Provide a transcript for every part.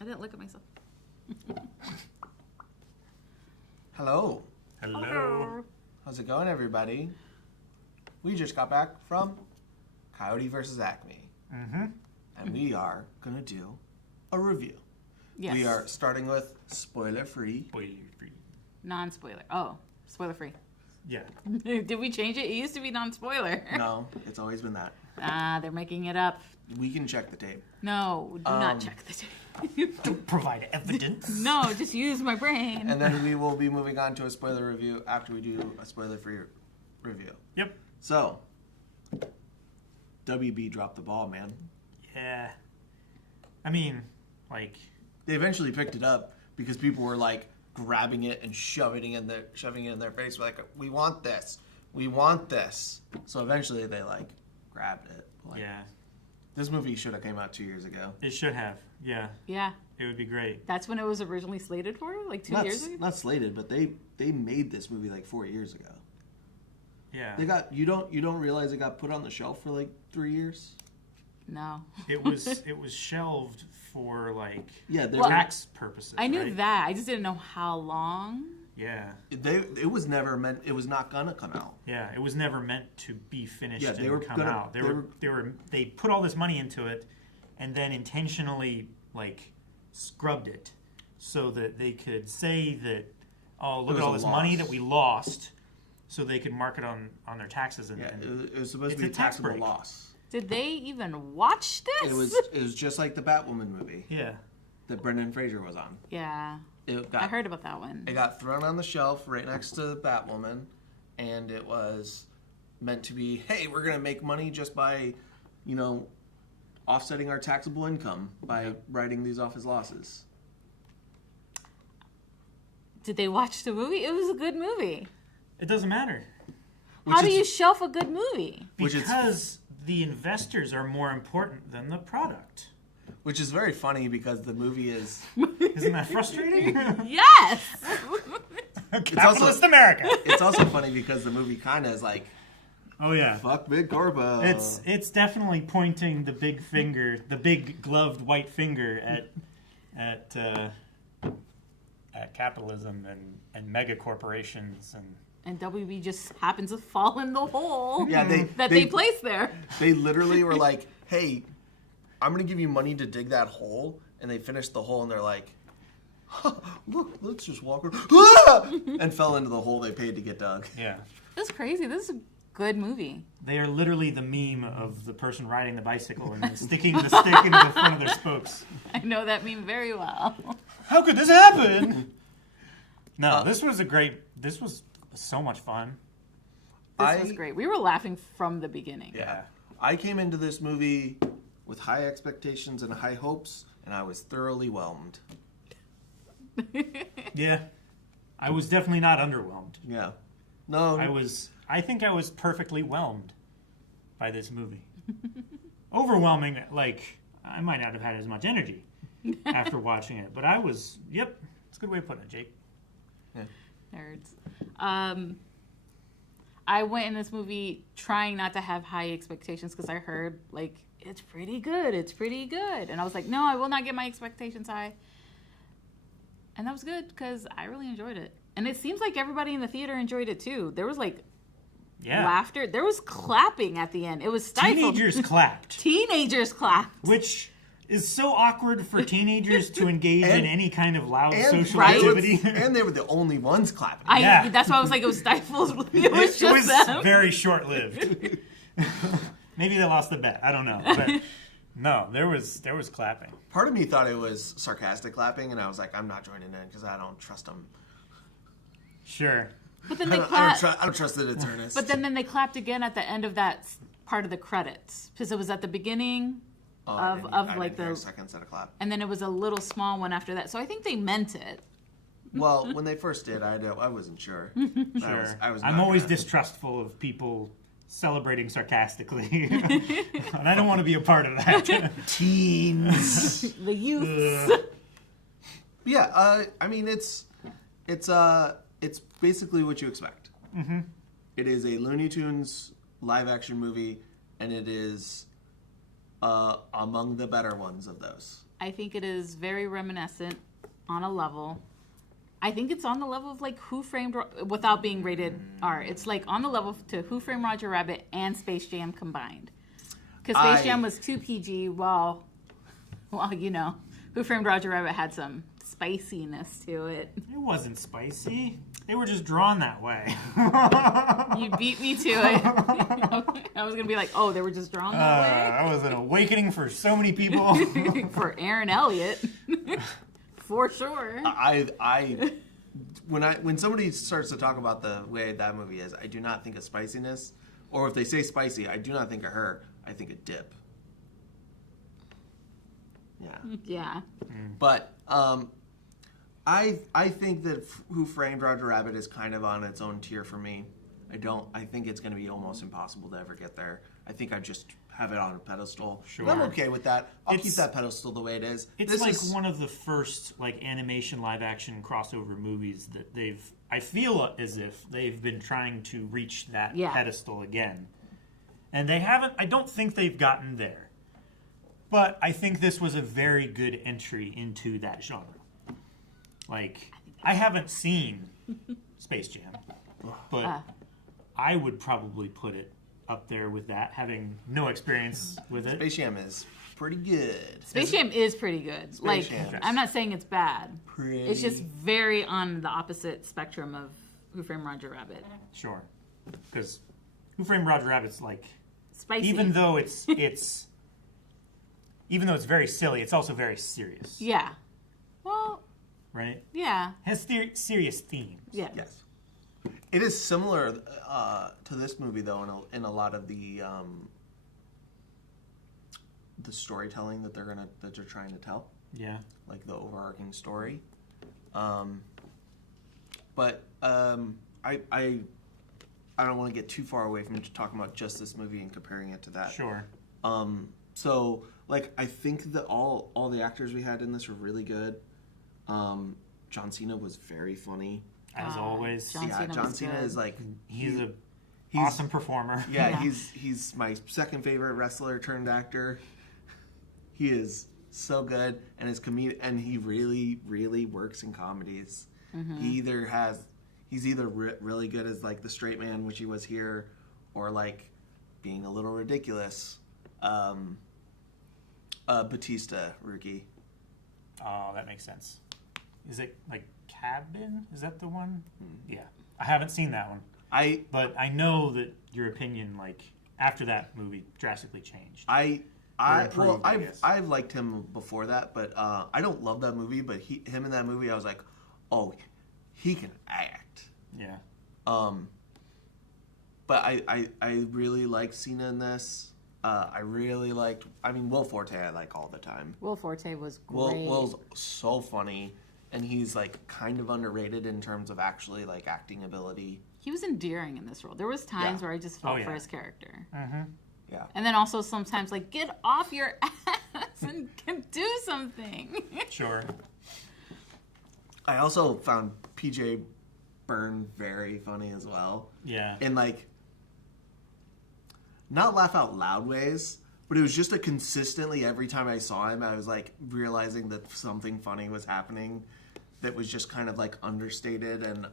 I didn't look at myself. Hello. Hello. How's it going, everybody? We just got back from Coyote versus Acme. Mm-hmm. And we are going to do a review. Yes. We are starting with spoiler-free. Spoiler-free. Non-spoiler. Oh, spoiler-free. Yeah. Did we change it? It used to be non-spoiler. No, it's always been that. They're making it up. We can check the tape. No, do not check the tape. To provide evidence. No, just use my brain. And then we will be moving on to a spoiler review after we do a spoiler-free review. Yep. So, WB dropped the ball, man. Yeah. I mean, like... They eventually picked it up because people were like grabbing it and shoving it in their face. We're like, we want this. We want this. So eventually they like grabbed it. Like, yeah. This movie should have came out 2 years ago. It should have. Yeah. Yeah. It would be great. That's when it was originally slated for? Like 2 years ago? Not slated, but they made this movie like 4 years ago. Yeah. They got you don't realize it got put on the shelf for like 3 years? No. It was shelved for like tax purposes. I knew right? that. I just didn't know how long. Yeah. It was never meant. It was not gonna come out. Yeah, it was never meant to be finished Yeah, they and were come gonna- out. They put all this money into it, and then intentionally like scrubbed it so that they could say that, oh, look at all this money that we lost, so they could mark it on their taxes. And, It was supposed to be a taxable loss. Did they even watch this? It was just like the Batwoman movie. Yeah. That Brendan Fraser was on. Yeah. I heard about that one. It got thrown on the shelf right next to Batwoman, and it was meant to be, hey, we're going to make money just by, offsetting our taxable income by writing these off as losses. Did they watch the movie? It was a good movie. It doesn't matter. How do you shelf a good movie? Because the investors are more important than the product. Which is very funny because the movie is... Isn't that frustrating? Yes! Capitalist America. It's also funny because the movie kind of is like... Oh, yeah. Fuck Big Corpo. It's definitely pointing the big finger, the big gloved white finger at capitalism and mega corporations and WB just happens to fall in the hole they placed there. They literally were like, hey, I'm going to give you money to dig that hole. And they finished the hole and they're like, look, let's just walk around. And fell into the hole they paid to get dug. Yeah. That's crazy. This is a good movie. They are literally the meme of the person riding the bicycle and then sticking the stick into the front of their spokes. I know that meme very well. How could this happen? No, this was so much fun. This was great. We were laughing from the beginning. Yeah. I came into this movie with high expectations and high hopes, and I was thoroughly whelmed. Yeah. I was definitely not underwhelmed. Yeah. No. I think I was perfectly whelmed by this movie. Overwhelming, like, I might not have had as much energy after watching it, but I was, it's a good way of putting it, Jake. Yeah. Nerds. I went in this movie trying not to have high expectations because I heard, like, it's pretty good. And I was like, no, I will not get my expectations high. And that was good because I really enjoyed it. And it seems like everybody in the theater enjoyed it too. There was like laughter. There was clapping at the end. It was stifled. Teenagers clapped. Which is so awkward for teenagers to engage in any kind of loud social activity. And they were the only ones clapping. That's why I was like, it was stifled. It was just them. Very short-lived. Maybe they lost the bet. I don't know. But no, there was clapping. Part of me thought it was sarcastic clapping, and I was like, I'm not joining in because I don't trust them. Sure. But then they clapped. I don't trust that it's earnest. But then they clapped again at the end of that part of the credits because it was at the beginning of like the second set of clap. And then it was a little small one after that. So I think they meant it. Well, when they first did, I wasn't sure. Sure. I'm always distrustful of people celebrating sarcastically. And I don't want to be a part of that. Teens. The youth. Yeah, I mean, it's basically what you expect. Mm-hmm. It is a Looney Tunes live-action movie, and it is among the better ones of those. I think it is very reminiscent on a level. I think it's on the level of like Who Framed without being rated R. It's like on the level to Who Framed Roger Rabbit and Space Jam combined. Because Space Jam was too PG, while you know, Who Framed Roger Rabbit had some spiciness to it. It wasn't spicy. They were just drawn that way. You beat me to it. I was gonna be like, oh, they were just drawn that way. That was an awakening for so many people. For Aaron Elliott. For sure. When somebody starts to talk about the way that movie is, I do not think of spiciness, or if they say spicy, I do not think of her. I think of dip. Yeah. Yeah. But I think that Who Framed Roger Rabbit is kind of on its own tier for me. I think it's going to be almost impossible to ever get there. I think I just have it on a pedestal. Sure. But I'm okay with that. I'll keep that pedestal the way it is. It's one of the first animation live action crossover movies that I feel as if they've been trying to reach that pedestal again. And they haven't. I don't think they've gotten there. But I think this was a very good entry into that genre. Like, I haven't seen Space Jam, but I would probably put it up there with that, having no experience with it. Space Jam is pretty good. Space Jam is pretty good. Space Jam. I'm not saying it's bad. Pretty. It's just very on the opposite spectrum of Who Framed Roger Rabbit. Sure. Because Who Framed Roger Rabbit's like... Spicy. Even though it's very silly, it's also very serious. Yeah. Well... Right? Yeah. Has serious themes. Yeah. Yes. It is similar to this movie, though, in a lot of the storytelling that they're trying to tell. Yeah. Like the overarching story. But I don't want to get too far away from talking about just this movie and comparing it to that. Sure. So like I think that all the actors we had in this were really good. John Cena was very funny. As always. John Cena is like he's an awesome performer. Yeah, he's my second favorite wrestler turned actor. He is so good, and and he really works in comedies. Mm-hmm. He's either really good as like the straight man, which he was here, or like being a little ridiculous. Batista, Rookie. Oh, that makes sense. Is it like Cabin? Is that the one? Yeah. I haven't seen that one. But I know that your opinion, like, after that movie drastically changed. I've liked him before that, but I don't love that movie, but him in that movie, I was like, oh, he can act. Yeah. But I really like Cena in this. Will Forte I like all the time. Will Forte was great. Will's so funny, and he's like kind of underrated in terms of actually like acting ability. He was endearing in this role. There was times where I just felt for his character. Mm-hmm. Yeah. And then also sometimes like, get off your ass and can do something. Sure. I also found PJ Byrne very funny as well. Yeah. And like, not laugh out loud ways, but it was just a consistently every time I saw him, I was like realizing that something funny was happening that was just kind of like understated and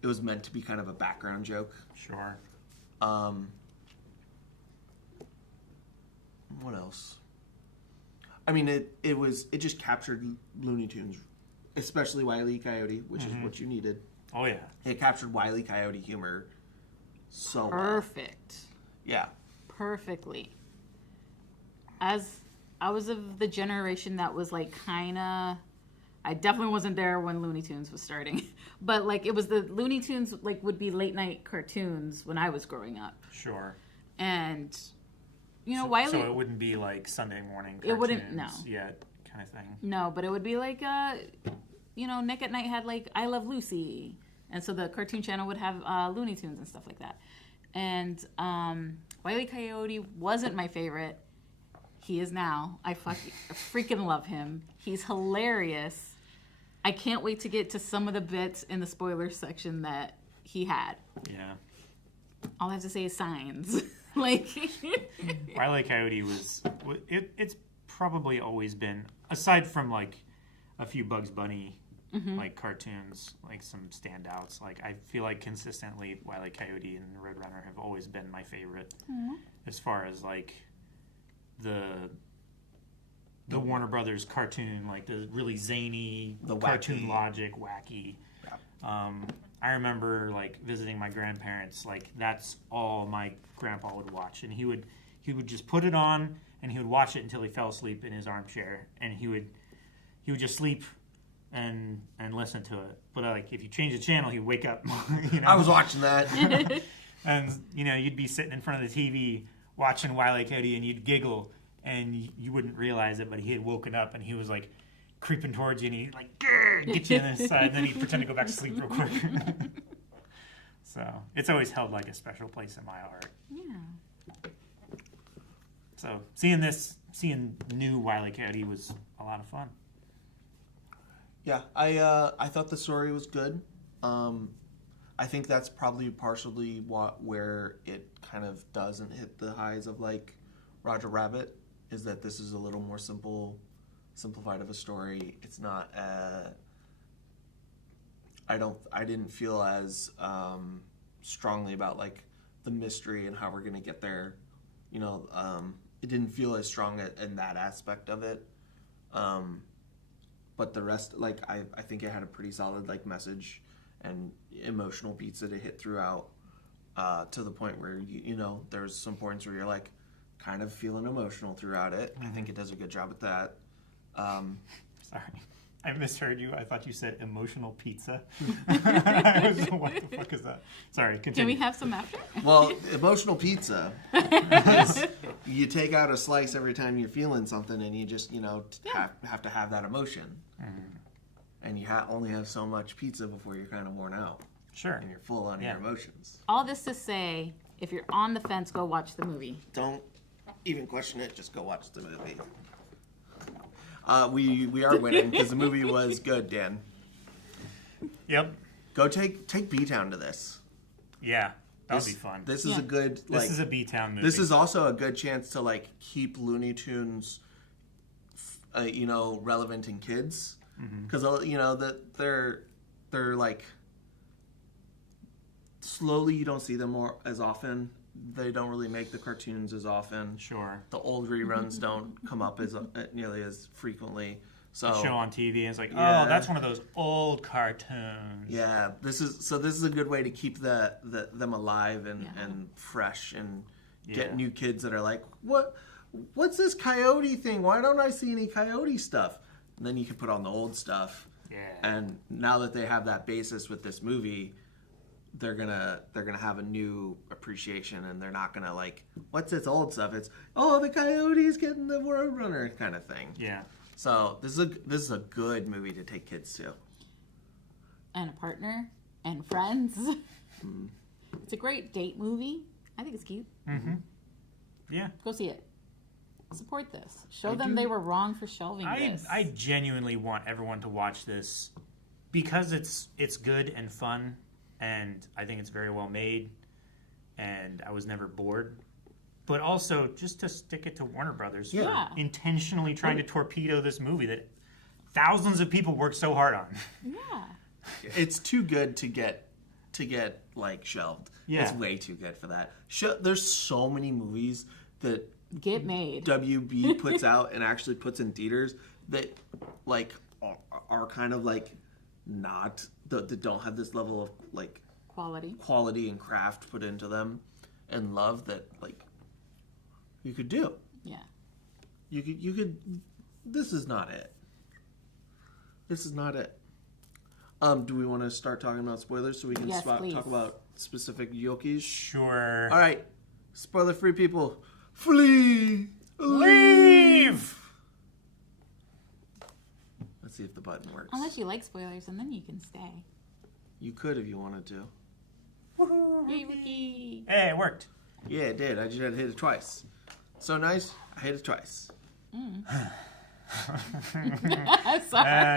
it was meant to be kind of a background joke. Sure. What else? I mean, it just captured Looney Tunes, especially Wile E. Coyote, which is what you needed. Oh yeah. It captured Wile E. Coyote humor so well. Perfect. Yeah. Perfectly. As I was of the generation that was like I definitely wasn't there when Looney Tunes was starting, but like it was the Looney Tunes like would be late night cartoons when I was growing up. Sure. And Wile E. So it wouldn't be like Sunday morning cartoons. It wouldn't, no. Yet kind of thing. No, but it would be like Nick at Night had like I Love Lucy. And so the Cartoon Channel would have Looney Tunes and stuff like that. And Wile E. Coyote wasn't my favorite. He is now. I freaking love him. He's hilarious. I can't wait to get to some of the bits in the spoilers section that he had. Yeah. All I have to say is signs. Like Wile E. Coyote was it's probably always been, aside from like a few Bugs Bunny like cartoons, like some standouts. Like I feel like consistently Wile E. Coyote and Roadrunner have always been my favorite as far as like the Warner Brothers cartoon, like the really zany, cartoon wacky. logic, wacky. Yeah. I remember like visiting my grandparents. Like that's all my grandpa would watch, and he would just put it on and he would watch it until he fell asleep in his armchair, and he would just sleep and listen to it. But like if you change the channel, he'd wake up. You know? I was watching that. And you'd be sitting in front of the TV watching Wile E. Coyote, and you'd giggle, and you wouldn't realize it, but he had woken up and he was like creeping towards you, and he'd like get you in his side, and then he'd pretend to go back to sleep real quick. So it's always held like a special place in my heart. Yeah. So seeing new Wile E. Coyote was a lot of fun. Yeah, I thought the story was good. I think that's probably partially where it kind of doesn't hit the highs of like Roger Rabbit, is that this is a little more simplified of a story. It's not. I didn't feel as strongly about like the mystery and how we're gonna get there. You know, it didn't feel as strong in that aspect of it. But the rest, like I think it had a pretty solid like message and emotional beats that it hit throughout, to the point where you know there's some points where you're like kind of feeling emotional throughout it. I think it does a good job at that. Sorry, I misheard you. I thought you said emotional pizza. I was like, what the fuck is that? Sorry, continue. Can we have some after? Well, emotional pizza is you take out a slice every time you're feeling something, and you just have to have that emotion. And you only have so much pizza before you're kind of worn out. Sure. And you're full on your emotions. All this to say, if you're on the fence, go watch the movie. Don't even question it. Just go watch the movie. We are winning because the movie was good, Dan. Yep. Go take B-Town to this. Yeah, that'll be fun. This is a good. Like, this is a B-Town movie. This is also a good chance to like keep Looney Tunes, relevant in kids, because that they're like slowly you don't see them as often. They don't really make the cartoons as often. Sure. The old reruns don't come up as nearly as frequently. So show on TV, and it's like, Yeah. oh, that's one of those old cartoons. yeah, this is a good way to keep them alive and fresh and get new kids that are like, what's this Coyote thing? Why don't I see any Coyote stuff? And then you can put on the old stuff. Yeah. And now that they have that basis with this movie, they're gonna have a new appreciation, and they're not gonna like, what's this old stuff? It's the Coyote's getting the Roadrunner kind of thing. Yeah. So this is a good movie to take kids to. And a partner and friends. It's a great date movie. I think it's cute. Mm-hmm. Yeah. Go see it. Support this. Show them they were wrong for shelving this. I genuinely want everyone to watch this because it's good and fun, and I think it's very well made, and I was never bored. But also, just to stick it to Warner Brothers for intentionally trying to torpedo this movie that thousands of people worked so hard on. Yeah. It's too good to get like shelved. Yeah. It's way too good for that. There's so many movies that Get made. WB puts out and actually puts in theaters that like are kind of like not that don't have this level of like quality and craft put into them and love that like you could do. Yeah. You could. This is not it. This is not it. Do we want to start talking about spoilers so we can talk about specific Yokis? Sure. All right, spoiler-free people, flee, Leave! Let's see if the button works. Unless you like spoilers, and then you can stay. You could if you wanted to. Yay, Wiki! Hey, it worked. Yeah, it did. I just had to hit it twice. So nice. I hit it twice. Sorry.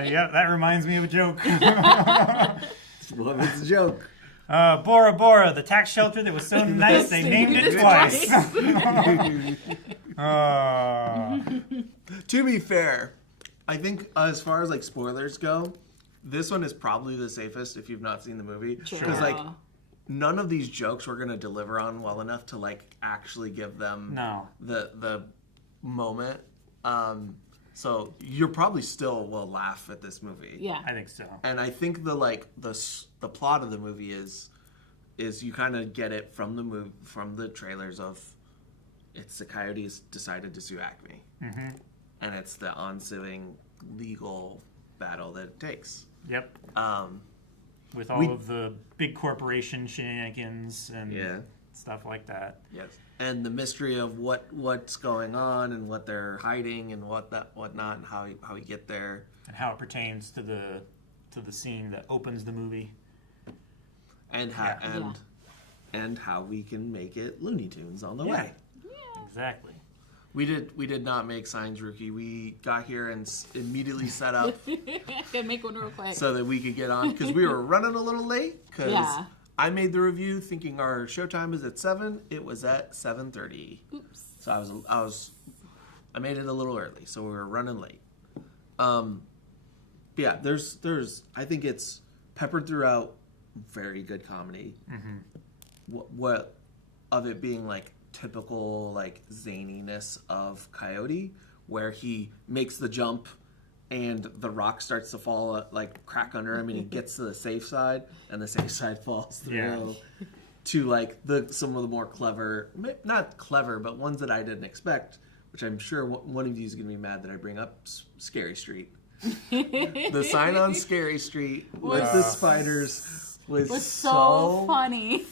Yeah, that reminds me of a joke. Well, it's a joke. Bora Bora, the tax shelter that was so nice they named it twice. To be fair, I think as far as like spoilers go, this one is probably the safest if you've not seen the movie. Because like none of these jokes we're gonna deliver on well enough to like actually give them the moment. So you're probably still will laugh at this movie. Yeah, I think so. And I think the plot of the movie is you kind of get it from the trailers of it's the Coyotes decided to sue Acme, and it's the ensuing legal battle that it takes. Yep. With all of the big corporation shenanigans and stuff like that. Yes. And the mystery of what's going on and what they're hiding and whatnot and how we get there. And how it pertains to the scene that opens the movie. And how we can make it Looney Tunes on the way. Yeah. Exactly. We did not make signs, Rookie. We got here and immediately set up. Gotta make one real quick so that we could get on because we were running a little late. Because I made the review thinking our showtime is at 7. It was at 7:30. Oops. So I made it a little early, so we were running late. Yeah, there's I think it's peppered throughout very good comedy. What of it being like typical like zaniness of Coyote, where he makes the jump and the rock starts to fall, like crack under him, and he gets to the safe side, and the safe side falls through. To like some of the more clever, not clever, but ones that I didn't expect, which I'm sure one of you is going to be mad that I bring up. Scary Street. The sign on Scary Street with the spiders was so funny.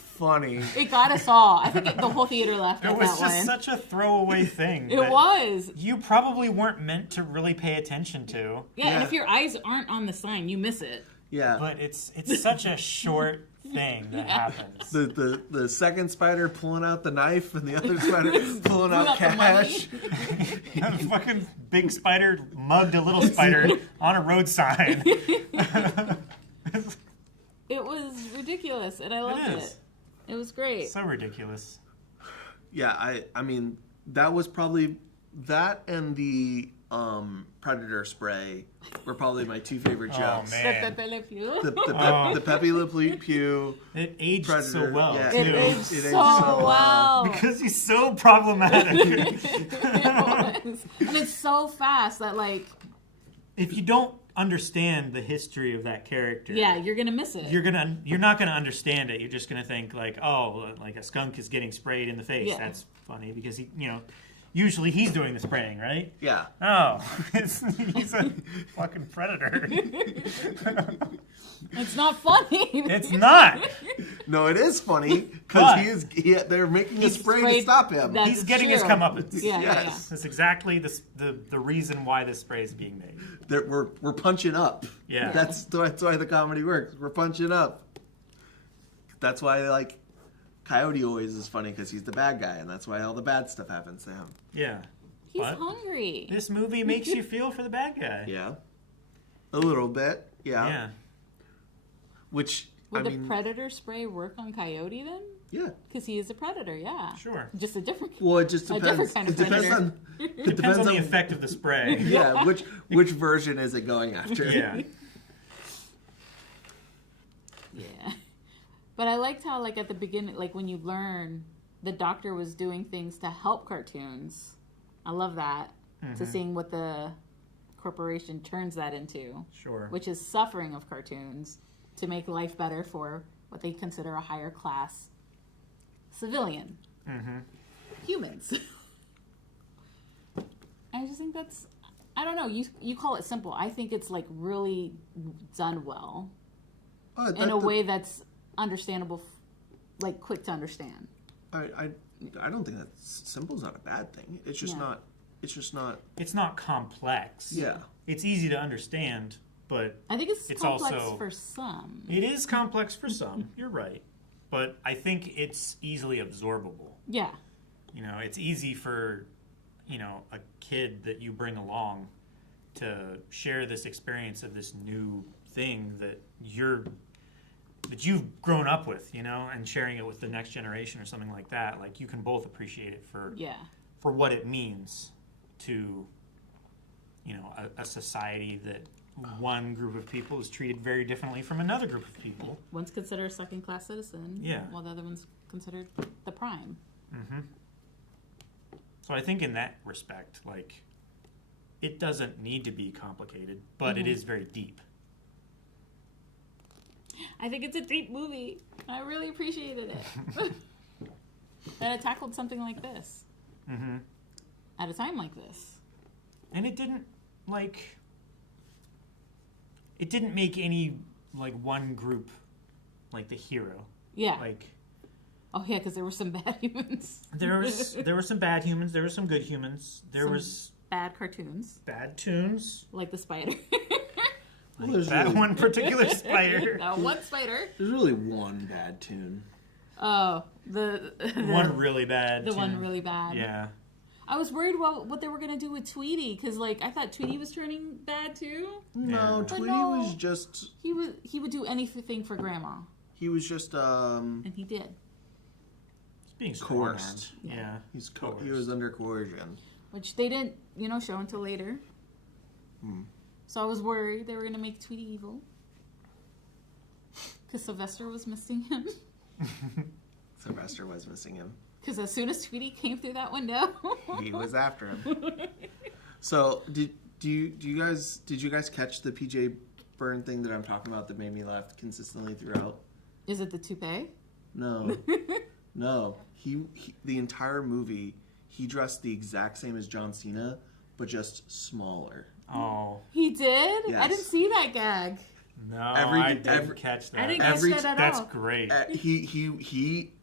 It got us all. I think the whole theater laughed at that one. It was just such a throwaway thing. It was. You probably weren't meant to really pay attention to. Yeah, and if your eyes aren't on the sign, you miss it. Yeah. But it's such a short thing that happens. The second spider pulling out the knife and the other spider pulling out cash. The fucking big spider mugged a little spider on a road sign. It was ridiculous, and I loved it. It was great. So ridiculous. Yeah, I mean, that was probably that and the Predator spray were probably my two favorite jokes. Oh, man. The Pepe Le Pew. The Pepe Le Pew. It aged Predator. so well, Yeah, too. It aged so well. Because he's so problematic. It was. And it's so fast that, like... If you don't understand the history of that character... Yeah, you're going to miss it. You're not going to understand it. You're just going to think, like, oh, like a skunk is getting sprayed in the face. Yeah. That's funny because, he, usually he's doing the spraying, right? Yeah. Oh, he's a fucking predator. It's not funny. It's not. No, it is funny because they're making a spray to stop him. He's getting his comeuppance. Yeah, yes. That's exactly the reason why this spray is being made. We're punching up. Yeah. That's why the comedy works. We're punching up. That's why like Coyote always is funny because he's the bad guy, and that's why all the bad stuff happens to him. Yeah. He's hungry. This movie makes you feel for the bad guy. Yeah. A little bit. Yeah. Yeah. Which, Would the Predator spray work on Coyote then? Yeah. Because he is a predator, yeah. Sure. Just a different... Well, it just depends. A different kind of predator. It depends on the effect of the spray. Yeah, which version is it going after? Yeah. Yeah. But I liked how, like, at the beginning, like, when you learn the Doctor was doing things to help cartoons. I love that. To seeing what the corporation turns that into. Sure. Which is suffering of cartoons to make life better for what they consider a higher class civilian. Humans. I just think that's, I don't know, you call it simple. I think it's, like, really done well. In a way that's understandable, like quick to understand. I don't think that simple's not a bad thing. It's just not. It's just not. It's not complex. Yeah. It's easy to understand, but I think it's complex also, for some. It is complex for some. You're right, but I think it's easily absorbable. Yeah. It's easy for a kid that you bring along to share this experience of this new thing that you've grown up with, and sharing it with the next generation or something like that. Like, you can both appreciate it for for what it means to, a society that one group of people is treated very differently from another group of people. One's considered a second-class citizen, while the other one's considered the prime. Mm-hmm. So I think in that respect, it doesn't need to be complicated, but it is very deep. I think it's a deep movie. I really appreciated it. That it tackled something like this. Mm-hmm. At a time like this. And it didn't, it didn't make any, one group, the hero. Yeah. Oh, yeah, because there were some bad humans. There were some bad humans. There were some good humans. There was bad cartoons. Bad tunes. Like the spider. That one particular spider. That one spider. There's really one bad tune. Oh, the one really bad. The one really bad. Yeah. I was worried about what they were gonna do with Tweety because, I thought Tweety was turning bad too. No, But Tweety was just. He would do anything for Grandma. He was just And he did. He's being coerced. Yeah. He was under coercion. Which they didn't, show until later. So I was worried they were gonna make Tweety evil. Because Sylvester was missing him. Sylvester was missing him. Because as soon as Tweety came through that window, he was after him. So did you guys catch the PJ Byrne thing that I'm talking about that made me laugh consistently throughout? Is it the toupee? No, no. He the entire movie he dressed the exact same as John Cena, but just smaller. Oh, he did? Yes. I didn't see that gag. No, I didn't catch that. I didn't catch that at That's all. great.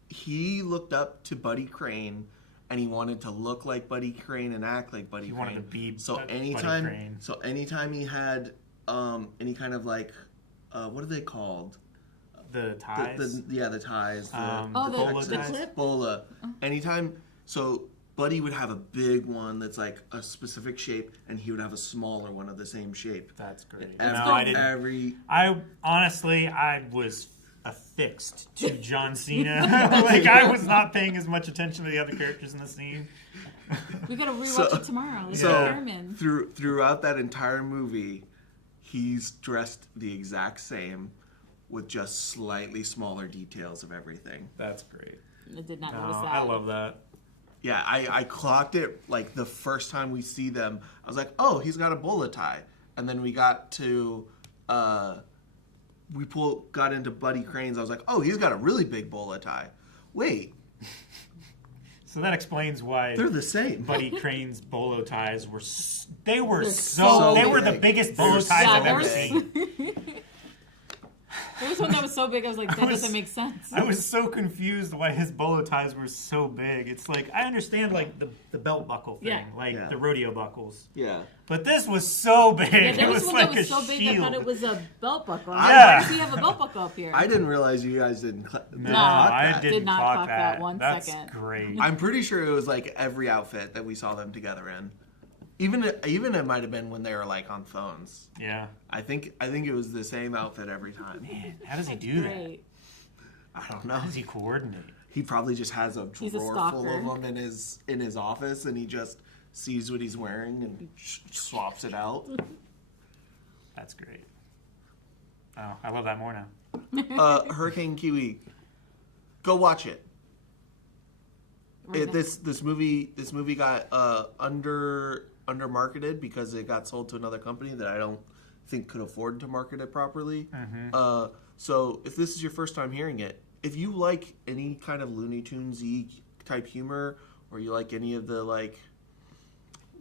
He looked up to Buddy Crane, and he wanted to look like Buddy Crane and act like Buddy Crane. He wanted to be Buddy Crane. So anytime he had any kind of what are they called? The ties. The ties. The bolo ties. clip. Bola. Anytime. So Buddy would have a big one that's a specific shape, and he would have a smaller one of the same shape. That's great. I was affixed to John Cena. I was not paying as much attention to the other characters in the scene. We gotta rewatch it tomorrow. Throughout that entire movie, he's dressed the exact same, with just slightly smaller details of everything. That's great. I did not notice that. I love that. Yeah, I clocked it the first time we see them. I was like, oh, he's got a bolo tie. And then we got to, got into Buddy Crane's. I was like, oh, he's got a really big bolo tie. Wait. So that explains why they're the same. Buddy Crane's bolo ties were they were the biggest bolo ties I've ever seen. There was one that was so big, I was like, that doesn't make sense. I was so confused why his bolo ties were so big. It's I understand the belt buckle thing, the rodeo buckles. Yeah. But this was so big. Yeah, there it was was one that like was a so big shield. I thought it was a belt buckle. Yeah. Why does he have a belt buckle up here? I didn't realize you guys didn't. I did not clock that one That's second. great. I'm pretty sure it was every outfit that we saw them together in. Even it might have been when they were on phones. Yeah. I think it was the same outfit every time. Man, how does he do that? I don't know. How does he coordinate? He probably just has a He's a drawer full of them in his office, and he just sees what he's wearing and swaps it out. That's great. Oh, I love that more now. Hurricane Kiwi, go watch it. This movie got under marketed because it got sold to another company that I don't think could afford to market it properly. Mm-hmm. So if this is your first time hearing it, if you like any kind of Looney Tunes-y type humor, or you like any of the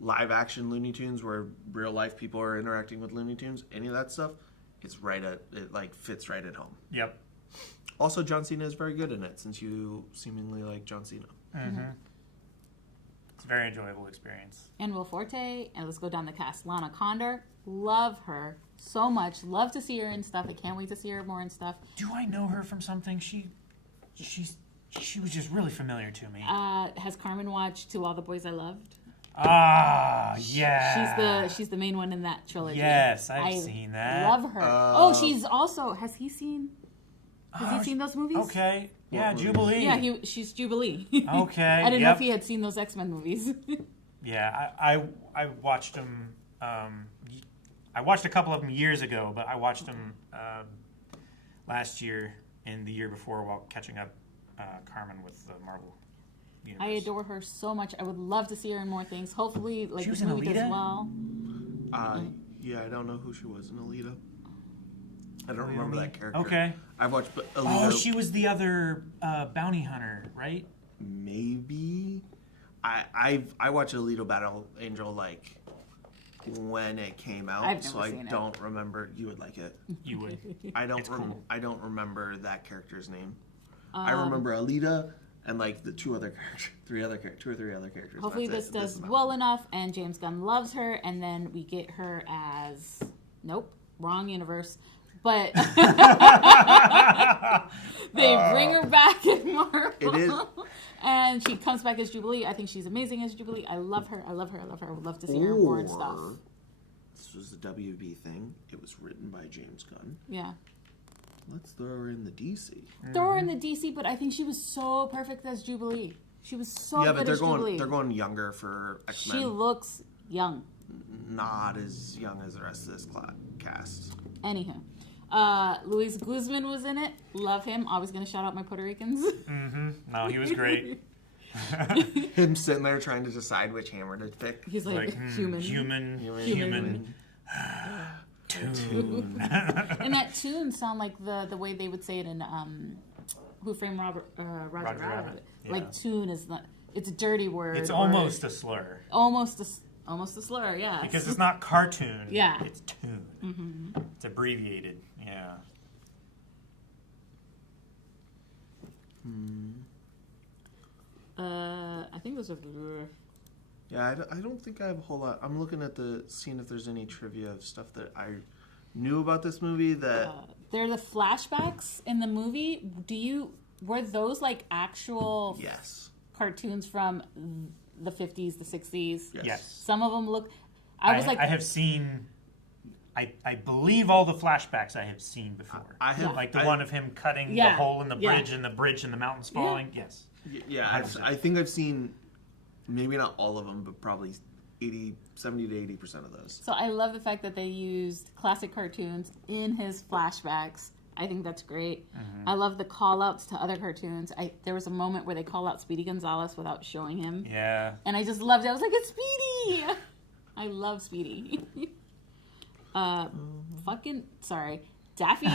live action Looney Tunes where real life people are interacting with Looney Tunes, any of that stuff, it fits right at home. Yep. Also, John Cena is very good in it, since you seemingly like John Cena. Mm-hmm. It's a very enjoyable experience. And Will Forte, and let's go down the cast. Lana Condor, love her so much. Love to see her in stuff. I can't wait to see her more in stuff. Do I know her from something? She was just really familiar to me. Has Carmen watched To All the Boys I Loved? Ah, yeah. She's the main one in that trilogy. Yes, I've seen that. Love her. She's also. Has he seen those movies? Okay. Yeah, movie? Jubilee. Yeah, she's Jubilee. Okay. I didn't know if he had seen those X-Men movies. Yeah, I watched them. I watched a couple of them years ago, but I watched them last year and the year before while catching up Carmen with the Marvel universe. I adore her so much. I would love to see her in more things. Hopefully, like She was this in movie does Alita? well. Yeah, I don't know who she was in Alita. I don't remember that character. Okay. I've watched Alita. Oh, she was the other bounty hunter, right? Maybe. I watched Alita Battle Angel like when it came out, I've so never I seen it. don't remember. You would like it. You would. I don't. It's cool. I don't remember that character's name. I remember Alita and like the two or three other characters. Hopefully, That's this it. does is well enough, and James Gunn loves her, and then we get her as wrong universe. But they bring her back in Marvel. It is. And she comes back as Jubilee. I think she's amazing as Jubilee. I love her. I love her. I love her. I would love to see her in more and stuff. This was the WB thing. It was written by James Gunn. Yeah. Let's throw her in the DC. Throw her in the DC, but I think she was so perfect as Jubilee. She was so Yeah, good but they're as Jubilee. going younger for X-Men. She looks young. Not as young as the rest of this cast. Anywho. Luis Guzman was in it. Love him. Always going to shout out my Puerto Ricans. Mm-hmm. No, he was great. Him sitting there trying to decide which hammer to pick. He's like, human. Human. Tune. And that tune sound like the way they would say it in Who Framed Roger Rabbit. Yeah. Like tune is not. It's a dirty word. It's almost a slur. Almost a slur. Yeah. Because it's not cartoon. Yeah. It's tune. Mm-hmm. It's abbreviated. Yeah. I think those are. Yeah, I don't think I have a whole lot. I'm looking at seeing if there's any trivia of stuff that I knew about this movie that... They're the flashbacks in the movie. Were those like actual Yes. cartoons from the 50s, the 60s? Yes. Some of them look... I have seen... I believe all the flashbacks I have seen before. I have... Like the one of him cutting the Yeah. hole in the Yeah. bridge and the bridge and the mountains falling. Yes. Yeah, 100%. I think I've seen maybe not all of them, but probably 70 to 80% of those. So I love the fact that they used classic cartoons in his flashbacks. I think that's great. Mm-hmm. I love the call-outs to other cartoons. There was a moment where they call out Speedy Gonzalez without showing him. Yeah. And I just loved it. I was like, it's Speedy! I love Speedy. Sorry. Daffy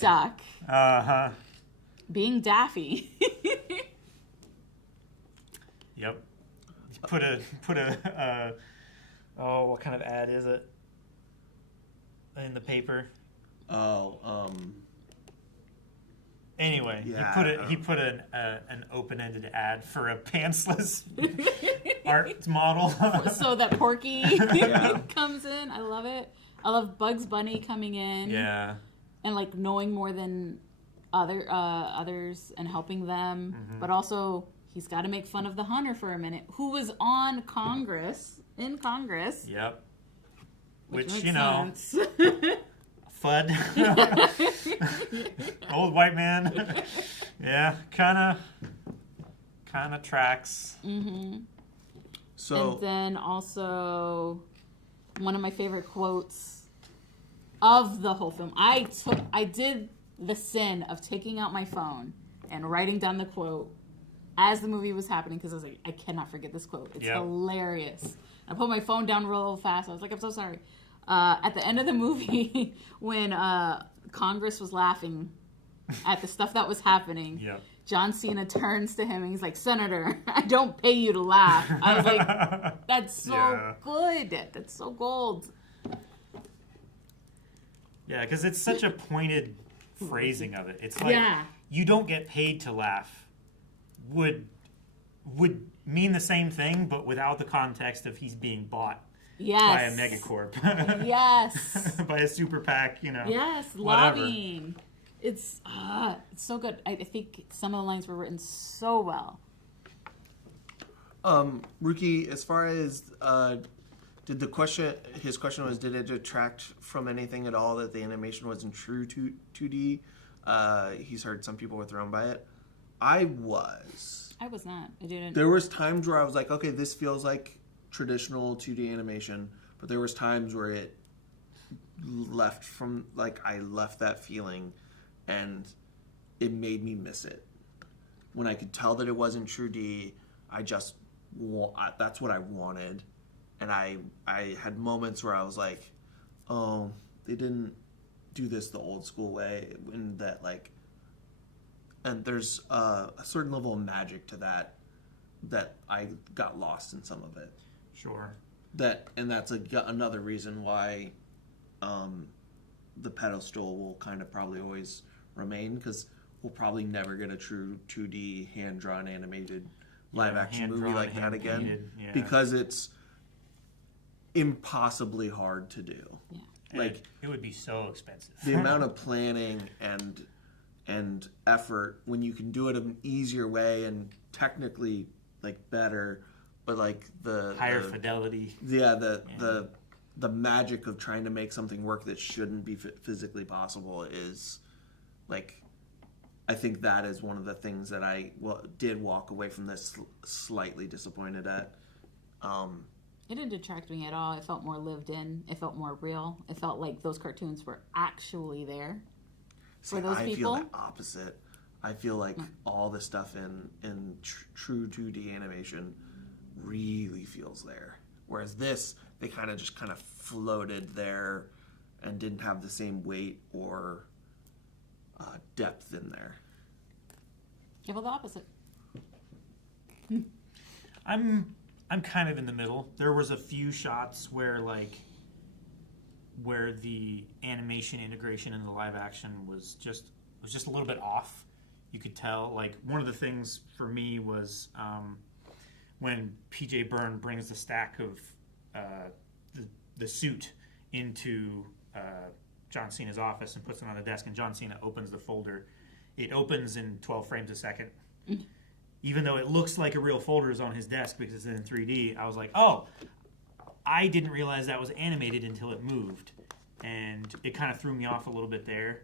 Duck Uh-huh. being Daffy. Yep. Put a what kind of ad is it? In the paper. Anyway, Yeah, he put an open-ended ad for a pantsless art model. So that Porky comes in. I love it. I love Bugs Bunny coming in. Yeah. And like knowing more than others and helping them, Mm-hmm. but also he's got to make fun of the hunter for a minute, who was in Congress. Yep. Which makes you know, sense. FUD, old white man. Yeah, kind of tracks. Mm-hmm. So And then also one of my favorite quotes of the whole film. I did the sin of taking out my phone and writing down the quote as the movie was happening because I was like, I cannot forget this quote. It's hilarious. I put my phone down real fast. I was like, I'm so sorry. At the end of the movie, when Congress was laughing at the stuff that was happening, John Cena turns to him and he's like, Senator, I don't pay you to laugh. I was like, that's so good. That's so gold. Yeah, because it's such a pointed phrasing of it. It's like, you don't get paid to laugh would mean the same thing, but without the context of he's being bought by a megacorp. Yes. By a super PAC, you know. Yes, whatever. lobbying. It's so good. I think some of the lines were written so well. Ruki, as far as his question was, did it detract from anything at all that the animation wasn't true to 2D? he's heard some people were thrown by it. I was. I was not. I didn't. There was times where I was like, okay, this feels like traditional 2D animation, but there was times where it left from, like, I left that feeling, and it made me miss it. When I could tell that it wasn't true D, that's what I wanted. And I had moments where I was like, oh, they didn't do this the old school way, and that, like, and there's a certain level of magic to that I got lost in some of it. Sure. And that's another reason why the pedestal will kind of probably always remain, because we'll probably never get a true 2D hand-drawn animated live-action movie like that again, because it's impossibly hard to do. Yeah. Like, it would be so expensive. The amount of planning and effort when you can do it an easier way and technically, like, better, but like the higher fidelity. Yeah, the magic of trying to make something work that shouldn't be physically possible is, like, I think that is one of the things that I did walk away from this slightly disappointed at. It didn't detract me at all. It felt more lived in. It felt more real. It felt like those cartoons were actually there for those people. I feel the opposite. I feel like all the stuff in true 2D animation really feels there. Whereas this, they kind of floated there and didn't have the same weight or depth in there. I feel the opposite. I'm kind of in the middle. There was a few shots where the animation integration in the live action was just a little bit off. You could tell. Like, one of the things for me was when PJ Byrne brings the stack of the suit into John Cena's office and puts it on the desk, and John Cena opens the folder. It opens in 12 frames a second. Even though it looks like a real folder is on his desk because it's in 3D, I was like, oh, I didn't realize that was animated until it moved. And it kind of threw me off a little bit there.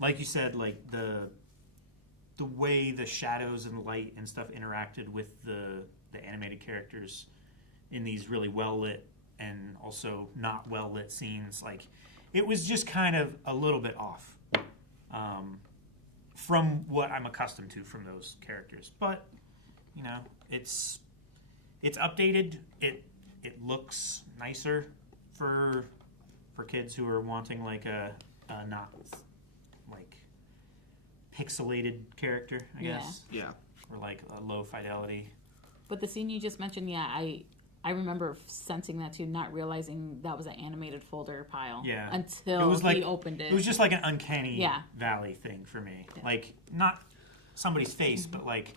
Like you said, like the way the shadows and light and stuff interacted with the animated characters in these really well-lit and also not well-lit scenes, like, it was just kind of a little bit off. From what I'm accustomed to from those characters, but you know, it's updated. It looks nicer for kids who are wanting like a not like pixelated character, I guess. Yeah. Or like a low fidelity. But the scene you just mentioned, yeah, I remember sensing that too, not realizing that was an animated folder pile. Yeah. Until he opened it. It was just like an uncanny valley thing for me. Yeah. Like, not somebody's face, but like,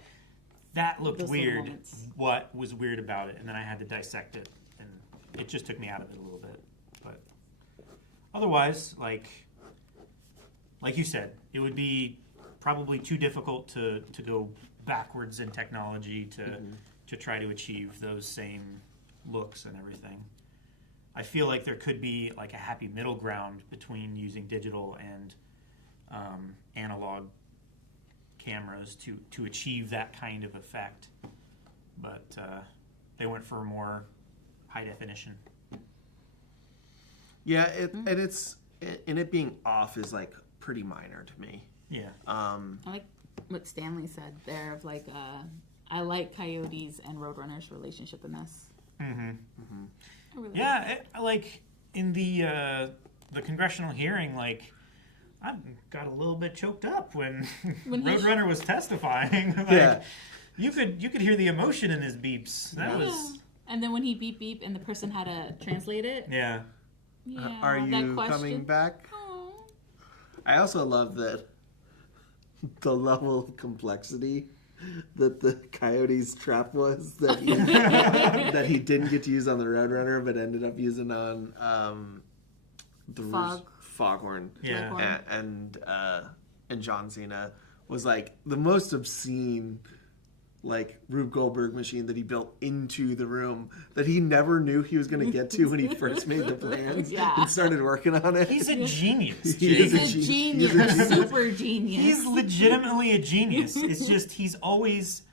that looked Those weird. What was weird about it? And then I had to dissect it, and it just took me out of it a little bit. But otherwise, like you said, it would be probably too difficult to go backwards in technology to try to achieve those same looks and everything. I feel like there could be like a happy middle ground between using digital and analog cameras to achieve that kind of effect, but they went for more high definition. Yeah, it being off is like pretty minor to me. Yeah. I like what Stanley said there of like I like Coyote's and Roadrunner's relationship in this. Mm-hmm. Mm-hmm. I really like in the congressional hearing, like, I got a little bit choked up when Roadrunner was testifying. Like, yeah, you could hear the emotion in his beeps. That was. And then when he beep beep and the person had to translate it. Yeah. Yeah. Are you coming back? Aww. I also love that the level of complexity that the Coyote's trap was that he, that he didn't get to use on the Roadrunner, but ended up using on the Foghorn. Yeah. And John Cena was like the most obscene like Rube Goldberg machine that he built into the room that he never knew he was going to get to when he first made the plans and started working on it. He's a genius. He's a genius. A super genius. He's legitimately a genius. It's just he's always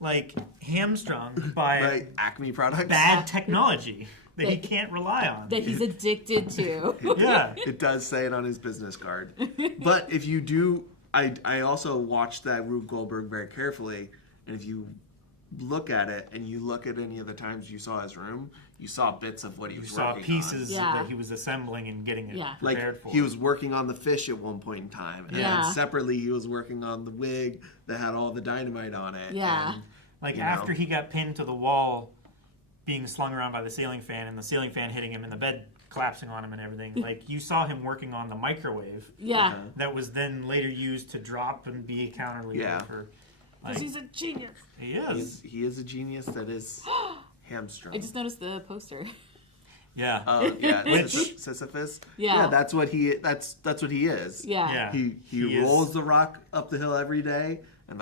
like hamstrung by Acme products, bad technology that he can't rely on. That he's addicted to. Yeah. It does say it on his business card. But if you do, I also watched that Rube Goldberg very carefully, and if you look at it and you look at any of the times you saw his room, you saw bits of what he was working on. You saw pieces that he was assembling and getting it prepared for. He was working on the fish at one point in time, and then separately he was working on the wig that had all the dynamite on it. Yeah. And, after he got pinned to the wall, being slung around by the ceiling fan, and the ceiling fan hitting him in the bed, collapsing on him and everything. Like, you saw him working on the microwave. Yeah. That was then later used to drop and be a counter lever for... Because he's a genius. He is. He is a genius that is hamstrung. I just noticed the poster. Yeah. Oh, yeah. Sisyphus. Yeah. That's what he. That's what he is. Yeah. He rolls the rock up the hill every day, and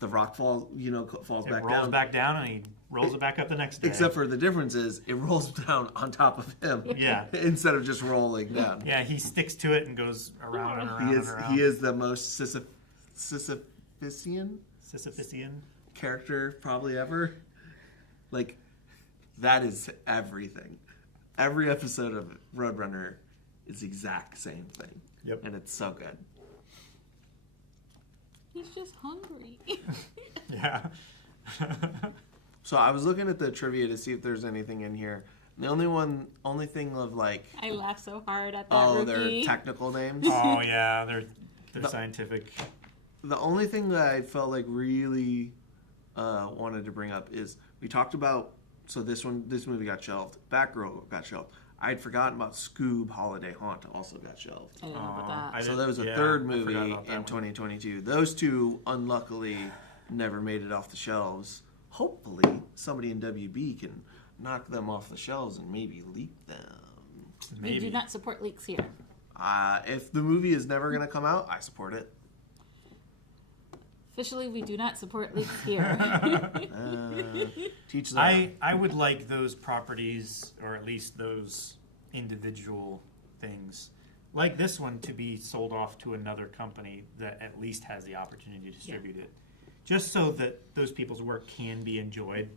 the rock falls back down. It rolls back down, and he rolls it back up the next day. Except for the difference is it rolls down on top of him. Yeah. Instead of just rolling down. Yeah, he sticks to it and goes around and around and around. He is the most Sisyphean character probably ever. Like, that is everything. Every episode of Roadrunner is the exact same thing. Yep. And it's so good. He's just hungry. Yeah. So I was looking at the trivia to see if there's anything in here. The only thing of like... I laughed so hard at that rookie. Their technical names. Oh, yeah, they're scientific. The only thing that I felt like really wanted to bring up is we talked about, so this movie got shelved. Batgirl got shelved. I'd forgotten about Scoob Holiday Haunt also got shelved. I didn't know about that. So there was a third movie in 2022. Those two, unluckily, never made it off the shelves. Hopefully, somebody in WB can knock them off the shelves and maybe leak them. We do not support leaks here. If the movie is never going to come out, I support it. Officially, we do not support leaks here. Teach them. I would like those properties, or at least those individual things, like this one, to be sold off to another company that at least has the opportunity to distribute it. Just so that those people's work can be enjoyed.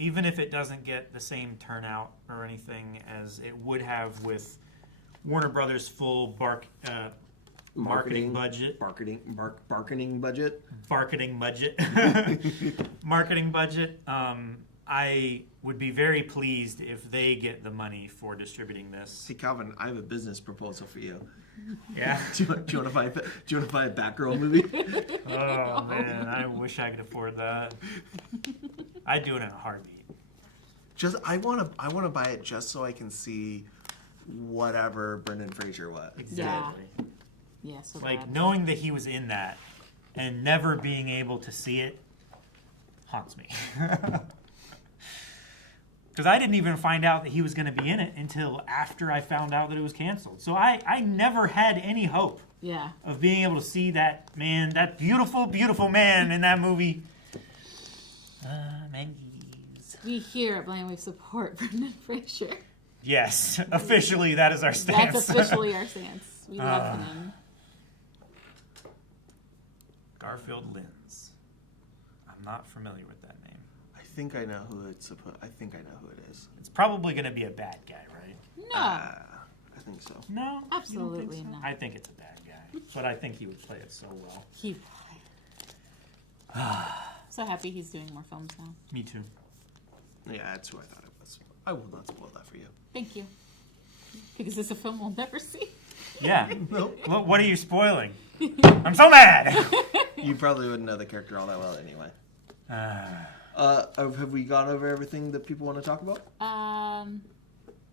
Even if it doesn't get the same turnout or anything as it would have with Warner Brothers' full marketing budget. Marketing budget. Marketing budget. I would be very pleased if they get the money for distributing this. See, Calvin, I have a business proposal for you. Yeah. Do you want to buy a Batgirl movie? Oh man, I wish I could afford that. I'd do it in a heartbeat. I want to buy it just so I can see whatever Brendan Fraser was. Exactly. Yeah, so like bad. knowing that he was in that and never being able to see it haunts me. Because I didn't even find out that he was going to be in it until after I found out that it was canceled. So I never had any hope of being able to see that man, that beautiful, beautiful man in that movie. We here at Blind Wave support Brendan Fraser. Yes, officially that is our stance. That's officially our stance. We love him. Garfield Lynns. I'm not familiar with that name. I think I know who it is. It's probably going to be a bad guy, right? No. I think so. No? Absolutely you don't think so? not. I think it's a bad guy. But I think he would play it so well. So happy he's doing more films now. Me too. Yeah, that's who I thought it was. I will not spoil that for you. Thank you. Because it's a film we'll never see. Yeah. Nope. Well, what are you spoiling? I'm so mad! You probably wouldn't know the character all that well anyway. Have we gone over everything that people want to talk about?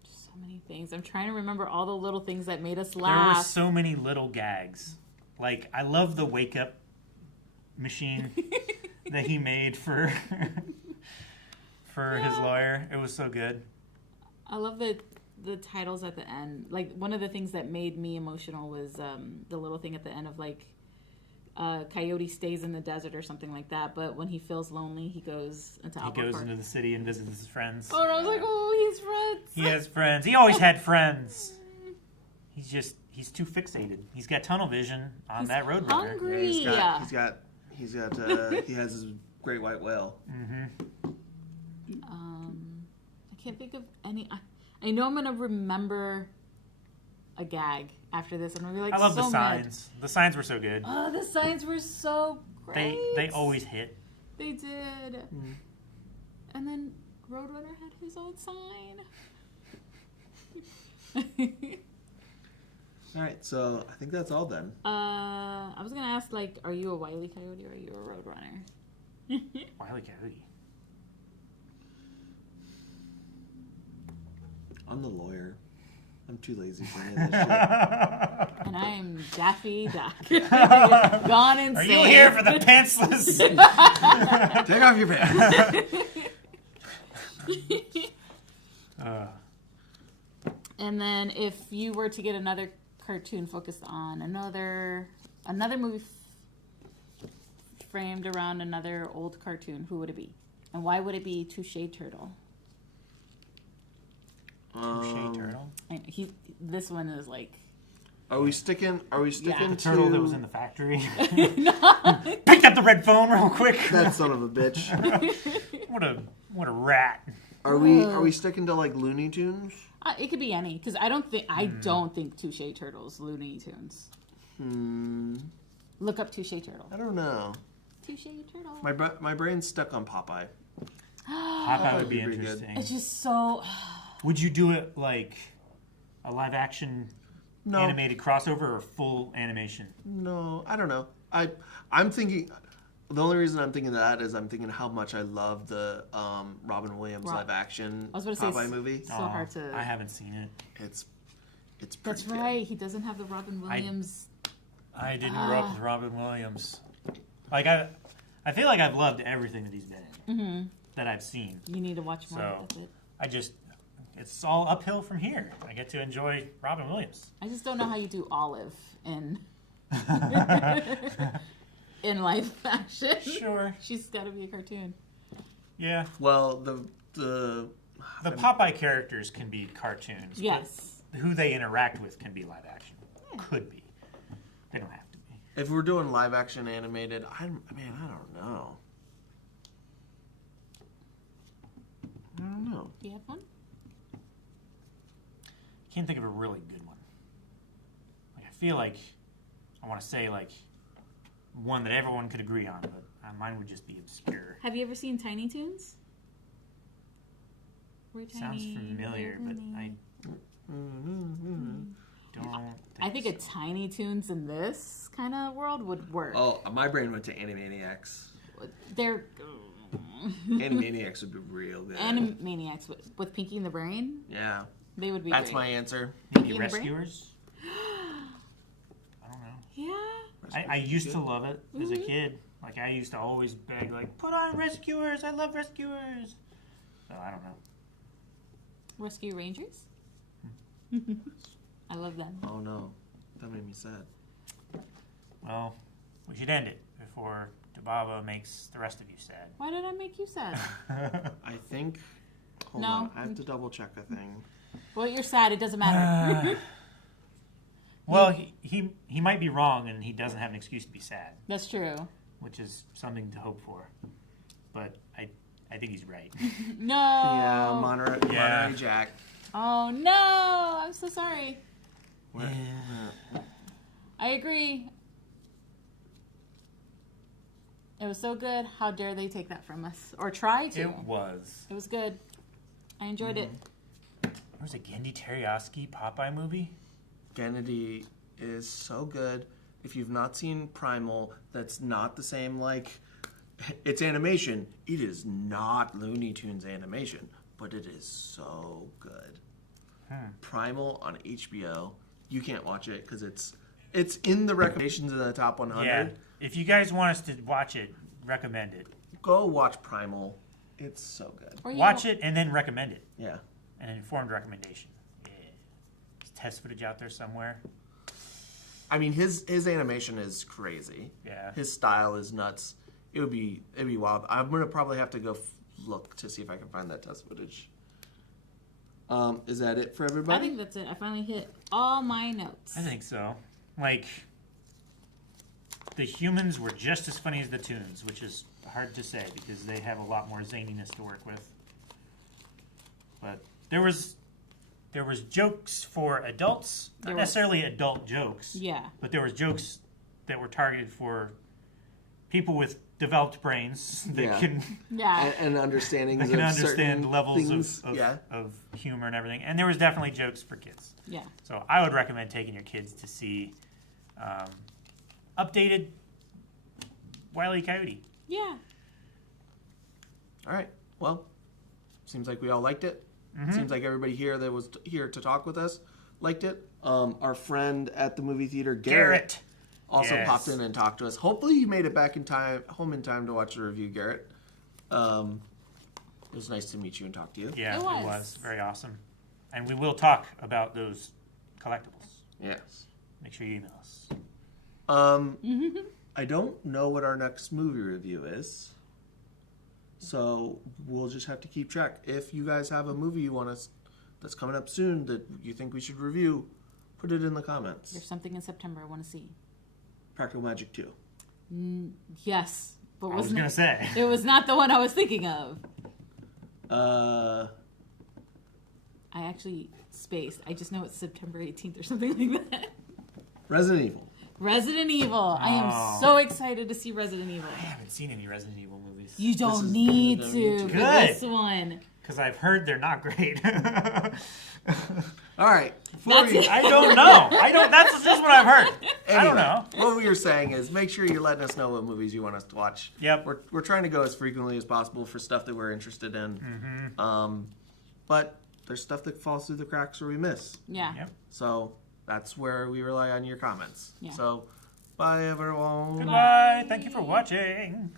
So many things. I'm trying to remember all the little things that made us There laugh. were so many little gags. Like, I love the wake-up machine that he made for his lawyer. It was so good. I love the titles at the end. Like, one of the things that made me emotional was the little thing at the end of, like, Coyote stays in the desert or something like that. But when he feels lonely, he goes into Alpha He goes Park. into the city and visits his friends. Oh, and I was like, oh, he's friends. He has friends. He always had friends. He's too fixated. He's got tunnel vision on that Roadrunner. Hungry. He has his great white whale. Mm-hmm. I can't think of any. I know I'm gonna remember a gag after this. I'm gonna be like, I love so the mad. signs. The signs were so good. Oh, the signs were so great. They always hit. They did. And then Roadrunner had his own sign. All right, so I think that's all then. I was gonna ask, like, are you a Wile E. Coyote or are you a Roadrunner? Wile E. Coyote. I'm the lawyer. I'm too lazy for any of this shit. And I'm Daffy Duck. Gone insane. Are you here for the pantsless? Take off your pants. And then if you were to get another cartoon focused on another movie framed around another old cartoon, who would it be? And why would it be Touche Turtle? Touche Turtle. This one is like... Are we sticking Yeah. The to turtle that was in the factory. Picked up the red phone real quick. that son of a bitch? What a rat. Are we sticking to like Looney Tunes? It could be any, because I don't think Touche Turtle's Looney Tunes. Look up Touche Turtle. I don't know. Touche Turtle. My brain's stuck on Popeye. Popeye would be pretty good. interesting. It's just so... Would you do it like a live action animated crossover or full animation? No, I don't know. I'm thinking. The only reason I'm thinking that is I'm thinking how much I love the Robin Williams live action Popeye movie. So hard to... I haven't seen it. It's pretty That's good. right. He doesn't have the Robin Williams... I didn't grow up with Robin Williams. Like I feel like I've loved everything that he's been in that I've seen. You need to watch more So of it. it's all uphill from here. I get to enjoy Robin Williams. I just don't know how you do Olive in in live action. Sure. She's got to be a cartoon. Yeah. Well, the Popeye characters can be cartoons. Yes. But who they interact with can be live action. Yeah. Could be. They don't have to be. if we're doing live action animated, I don't know. I don't know. Do you have one? Can't think of a really good one. Like I feel like I want to say like one that everyone could agree on, but mine would just be obscure. Have you ever seen Tiny Toons? Sounds familiar, but I don't. I think a Tiny Toons in this kind of world would work. Oh, my brain went to Animaniacs. They're Animaniacs would be real good. Animaniacs with Pinky and the Brain. Yeah, They would be. that's great. my answer. Maybe Pinky and the Brain? Rescuers. I don't know. Yeah. I used to love it as a kid. Like I used to always beg, like, put on Rescuers. I love Rescuers. So I don't know. Rescue Rangers. I love them. Oh no, that made me sad. Well, we should end it before Dababa makes the rest of you sad. Why did I make you sad? I think. Hold No. on, I have to double check a thing. Well, you're sad. It doesn't matter. Well, he might be wrong, and he doesn't have an excuse to be sad, That's true. which is something to hope for. But I think he's right. No. Yeah, Monterey Yeah. Jack. Oh no! I'm so sorry. What? I agree. It was so good. How dare they take that from us or try to? It was. It was good. I enjoyed it. There was a Gendy Teriyaki Popeye movie. Gennady is so good. If you've not seen Primal, that's not the same, like, it's animation. It is not Looney Tunes animation, but it is so good. Primal on HBO. You can't watch it because it's in the recommendations in the top 100. Yeah. If you guys want us to watch it, recommend it. Go watch Primal. It's so good. Or you Watch it and then recommend it. Yeah. An informed recommendation. Yeah. There's test footage out there somewhere. I mean, his animation is crazy. Yeah. His style is nuts. It'd be wild. I'm gonna probably have to go look to see if I can find that test footage. Is that it for everybody? I think that's it. I finally hit all my notes. I think so. Like, the humans were just as funny as the Toons, which is hard to say because they have a lot more zaniness to work with. But there was jokes for adults, not necessarily adult jokes. Yeah. But there was jokes that were targeted for people with developed brains that can and understanding that can understand levels of humor and everything. And there was definitely jokes for kids. Yeah. So I would recommend taking your kids to see updated Wile E. Coyote. Yeah. All right. Well, seems like we all liked it. Mm-hmm. Seems like everybody here that was here to talk with us liked it. Our friend at the movie theater, Garrett. Also popped in and talked to us. Hopefully you made it back home in time to watch the review, Garrett. It was nice to meet you and talk to you. Yeah, it was. Very awesome. And we will talk about those collectibles. Yes. Make sure you email us. I don't know what our next movie review is. So we'll just have to keep track. If you guys have a movie you want us that's coming up soon that you think we should review, put it in the comments. There's something in September I want to see. Practical Magic 2. Yes, but I was going to say. It was not the one I was thinking of. I actually spaced. I just know it's September 18th or something like that. Resident Evil. Resident Evil. I am so excited to see Resident Evil. I haven't seen any Resident Evil movies. You don't need to. Good. This one. Because I've heard they're not great. All right. I don't know. That's just what I've heard. Anyway, I don't know. What we were saying is make sure you're letting us know what movies you want us to watch. Yep. We're trying to go as frequently as possible for stuff that we're interested in. Mm-hmm. But there's stuff that falls through the cracks or we miss. Yeah. Yep. So that's where we rely on your comments. Yeah. So bye, everyone. Goodbye. Thank you for watching.